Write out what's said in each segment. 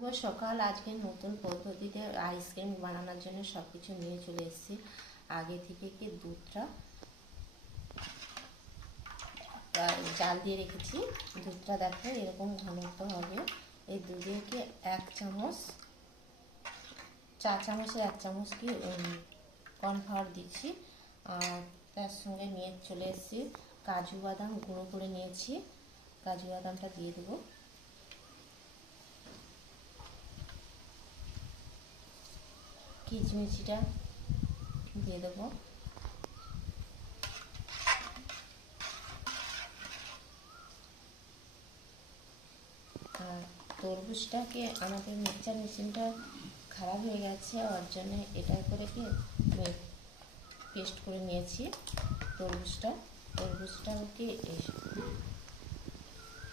শুভ সকাল। আজকে নতুন পদ্ধতিতে আইসক্রিম বানানোর জন্য সব কিছু নিয়ে চলে এসেছি। আগে থেকে দুধটা জাল দিয়ে রেখেছি। দুধটা দেখো এরকম ঘনত্ব হবে। এই দুধেকে চা চামচের 1 চামচ কি কর্নফ্লাওয়ার দিচ্ছি। আর তার সঙ্গে নিয়ে চলে এসেছি কাজু বাদাম গুঁড়ো করে নিয়েছি। কাজু বাদামটা দিয়ে দেবো। কিচমিচিটা দিয়ে দেবো। আর তরমুজটাকে আমাদের মিক্সচার মেশিনটা খারাপ হয়ে গেছে, ওর জন্য এটা করে পেস্ট করে নিয়েছি। তরমুজটাকে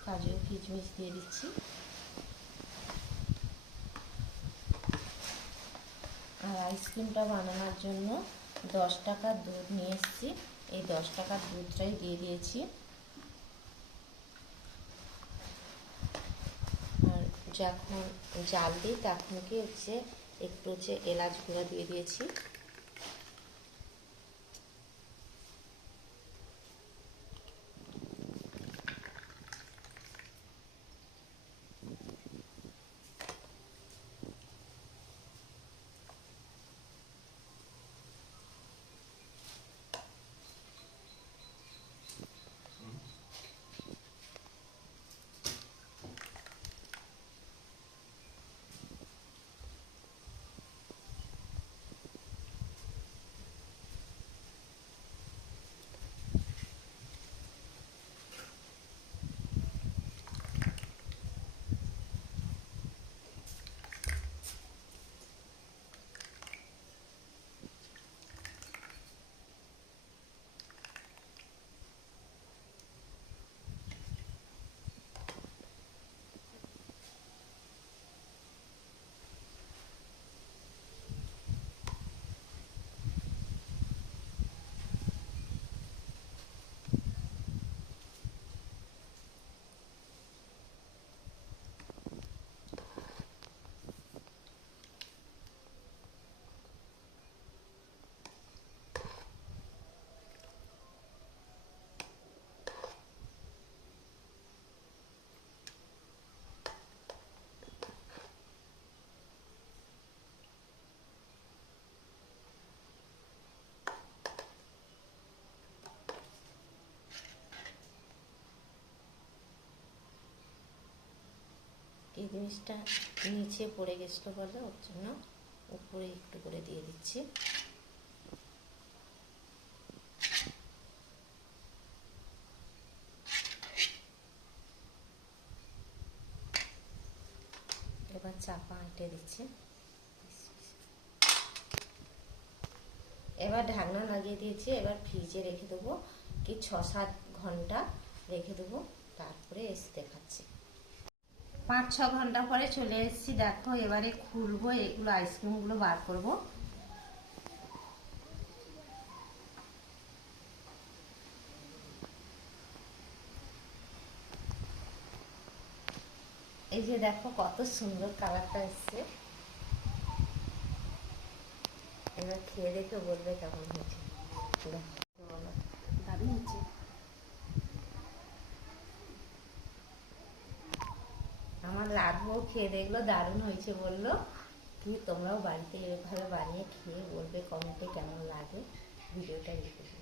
কাজু কিচমিচ দিয়ে দিচ্ছি। আর আইসক্রিমটা বানানোর জন্য 10 টাকার দুধ নিয়ে এসেছি। এই 10 টাকার দুধটাই দিয়ে দিয়েছি। আর যখন জাল দিই তখন একটু এলাচ গুঁড়া দিয়ে দিয়েছি। এই জিনিসটা নিচে পড়ে গেছিলো বলে ওর জন্য উপরে একটু করে দিয়ে দিচ্ছি। এবার চাপা এঁটে দিচ্ছি। এবার ঢাকনা লাগিয়ে দিয়েছি। এবার ফ্রিজে রেখে দেবো 6-7 ঘন্টা রেখে দেবো, তারপরে এসে দেখাচ্ছি। 5-6 ঘন্টা পরে চলে এসেছি। দেখো এবারে খুলবো, এগুলো আইসক্রিমগুলো বার করব। এই যে দেখো কত সুন্দর কালারটা এসছে। এবার খেয়ে দেখে বলবে কেমন হয়েছে। দারুণ হচ্ছে। আমার লাড্ডুও খেয়ে দেখলো, দারুণ হয়েছে বললো। তোমরাও বাড়িতে এভাবে বানিয়ে খেয়ে বলবে কমেন্টে কেমন লাগে। ভিডিওটা দেখে